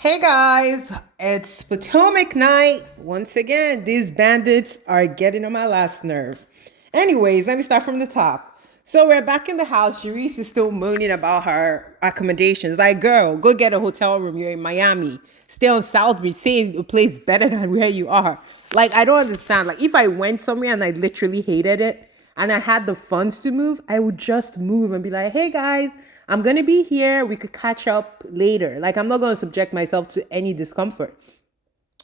Hey guys, it's Potomac night. Once again, these bandits are getting on my last nerve. Anyways, let me start from the top. So we're back in the house. Sharice is still moaning about her accommodations. Like, girl, go get a hotel room. You're in Miami. Stay on South Beach. Say a place better than where you are. Like, I don't understand. Like, if I went somewhere and I literally hated it and I had the funds to move, I would just move and be like, hey guys, I'm gonna be here. We could catch up later. Like, I'm not gonna subject myself to any discomfort.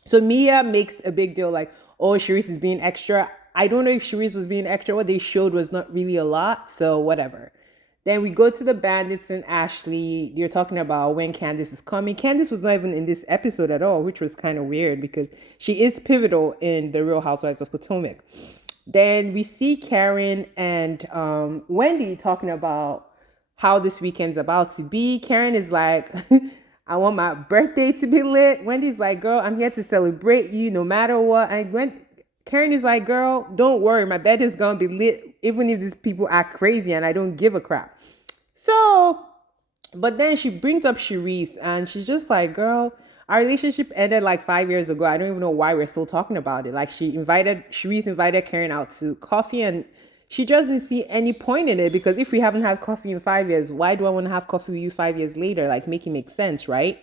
So Mia makes a big deal like, oh, Sharice is being extra. I don't know if Sharice was being extra. What they showed was not really a lot. So whatever. Then we go to the bandits and Ashley. They're talking about when Candace is coming. Candace was not even in this episode at all, which was kind of weird because she is pivotal in the Real Housewives of Potomac. Then we see Karen and Wendy talking about how this weekend's about to be. Karen is like, I want my birthday to be lit. Wendy's like, girl, I'm here to celebrate you no matter what. And Karen is like, girl, don't worry. My bed is going to be lit even if these people act crazy and I don't give a crap. So, but then she brings up Sharice and she's just like, girl, our relationship ended like 5 years ago. I don't even know why we're still talking about it. Like Sharice invited Karen out to coffee and she just didn't see any point in it because if we haven't had coffee in 5 years, why do I want to have coffee with you 5 years later? Like, make it make sense, right?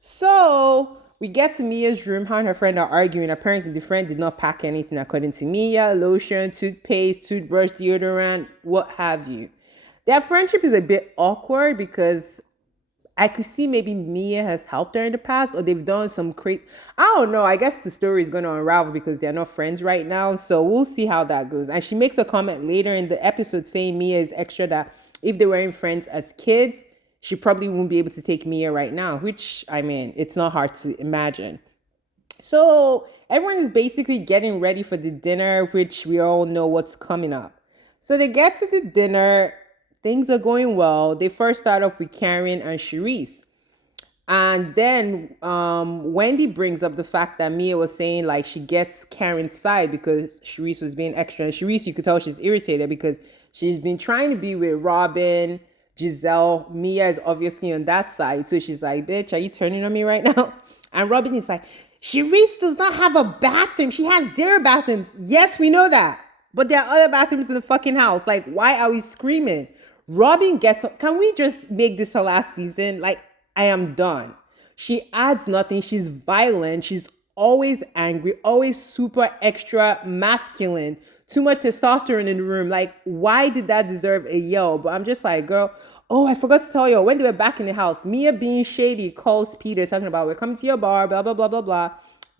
So we get to Mia's room. Her and her friend are arguing. Apparently, the friend did not pack anything according to Mia: lotion, toothpaste, toothbrush, deodorant, what have you. Their friendship is a bit awkward because I could see maybe Mia has helped her in the past, or they've done some crazy. I don't know. I guess the story is going to unravel because they're not friends right now. So we'll see how that goes. And she makes a comment later in the episode saying Mia is extra, that if they weren't friends as kids, she probably won't be able to take Mia right now, which, I mean, it's not hard to imagine. So everyone is basically getting ready for the dinner, which we all know what's coming up. So they get to the dinner. Things are going well. They first start off with Karen and Sharice. And then Wendy brings up the fact that Mia was saying like she gets Karen's side because Sharice was being extra. And Sharice, you could tell she's irritated because she's been trying to be with Robin, Giselle. Mia is obviously on that side. So she's like, bitch, are you turning on me right now? And Robin is like, Sharice does not have a bathroom. She has zero bathrooms. Yes, we know that. But there are other bathrooms in the fucking house. Like, why are we screaming? Robin gets up. Can we just make this her last season? Like, I am done. She adds nothing. She's violent. She's always angry, always super extra masculine. Too much testosterone in the room. Like, why did that deserve a yell? But I'm just like, girl, oh, I forgot to tell you, when they were back in the house, Mia being shady calls Peter talking about, we're coming to your bar, blah, blah, blah, blah, blah.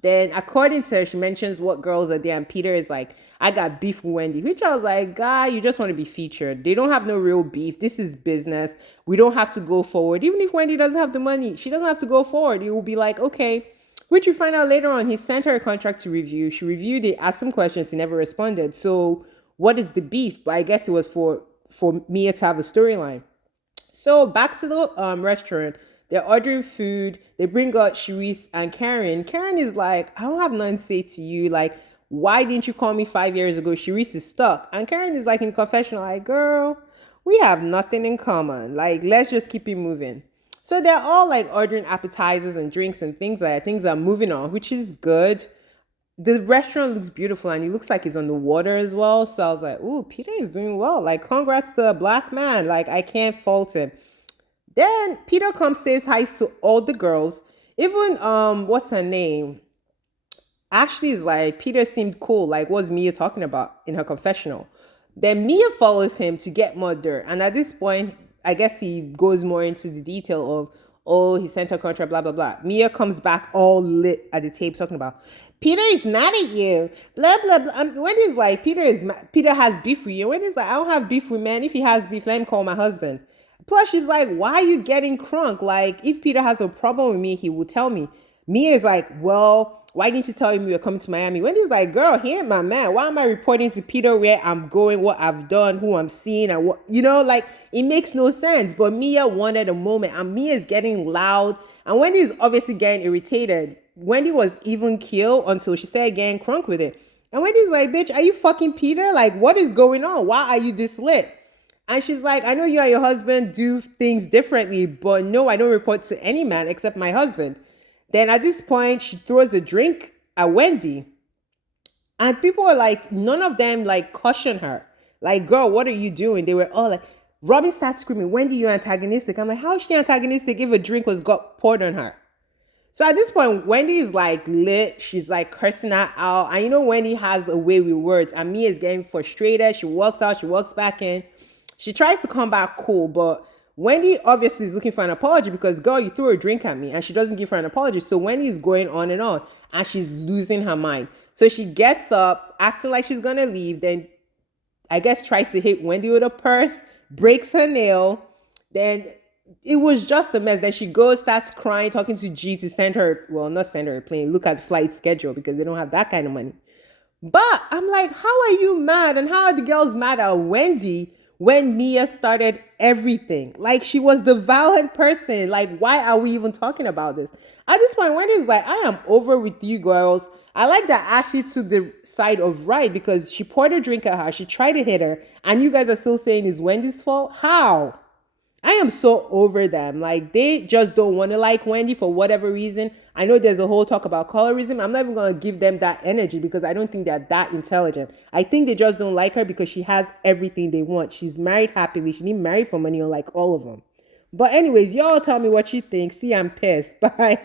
Then, according to her, she mentions what girls are there, and Peter is like, I got beef with Wendy, which I was like, guy, you just want to be featured. They don't have no real beef. This is business. We don't have to go forward. Even if Wendy doesn't have the money, she doesn't have to go forward. It will be like, okay, which we find out later on, he sent her a contract to review. She reviewed it, asked some questions, he never responded. So, what is the beef? But I guess it was for Mia to have a storyline. So back to the restaurant. They're ordering food. They bring out Sharice and Karen. Karen is like, I don't have nothing to say to you. Like, why didn't you call me 5 years ago? Sharice is stuck. And Karen is like in confessional, like, girl, we have nothing in common. Like, let's just keep it moving. So they're all like ordering appetizers and drinks and things like that. Things are moving on, which is good. The restaurant looks beautiful and it looks like it's on the water as well. So I was like, ooh, Peter is doing well. Like, congrats to a black man. Like, I can't fault him. Then Peter comes, says hi to all the girls. Even what's her name? Ashley is like, Peter seemed cool. Like, what's Mia talking about in her confessional? Then Mia follows him to get more dirt. And at this point, I guess he goes more into the detail of, oh, he sent her contract, blah, blah, blah. Mia comes back all lit at the tape talking about, Peter is mad at you, blah, blah, blah. Wendy's like, Peter has beef with you. Wendy's like, I don't have beef with man. If he has beef, let him call my husband. Plus, she's like, why are you getting crunk? Like, if Peter has a problem with me, he will tell me. Mia is like, well, why didn't you tell him you were coming to Miami? Wendy's like, girl, he ain't my man. Why am I reporting to Peter where I'm going, what I've done, who I'm seeing, and what, like, it makes no sense. But Mia wanted a moment, and Mia is getting loud, and Wendy is obviously getting irritated. Wendy was even keel until she started getting crunk with it. And Wendy's like, bitch, are you fucking Peter? Like, what is going on? Why are you this lit? And she's like, I know you and your husband do things differently, but no, I don't report to any man except my husband. Then at this point, she throws a drink at Wendy. And people are like, none of them like caution her. Like, girl, what are you doing? They were all like, Robin starts screaming, Wendy, you're antagonistic. I'm like, how is she antagonistic if a drink was got poured on her? So at this point, Wendy is like lit. She's like cursing her out. And you know, Wendy has a way with words. And Mia is getting frustrated. She walks out, she walks back in. She tries to come back cool, but Wendy obviously is looking for an apology because, girl, you threw a drink at me, and she doesn't give her an apology. So Wendy is going on, and she's losing her mind. So she gets up, acting like she's gonna leave, then I guess tries to hit Wendy with a purse, breaks her nail. Then it was just a mess. Then she goes, starts crying, talking to G to send her, well, not send her a plane, look at the flight schedule because they don't have that kind of money. But I'm like, how are you mad? And how are the girls mad at Wendy when Mia started everything? Like, she was the violent person. Like, why are we even talking about this? At this point, Wendy's like, I am over with you girls. I like that Ashley took the side of right because she poured a drink at her. She tried to hit her. And you guys are still saying it's Wendy's fault? How? I am so over them. Like, they just don't want to like Wendy for whatever reason. I know there's a whole talk about colorism. I'm not even going to give them that energy because I don't think they're that intelligent. I think they just don't like her because she has everything they want. She's married happily. She didn't marry for money, unlike all of them. But anyways, y'all tell me what you think. See, I'm pissed. Bye.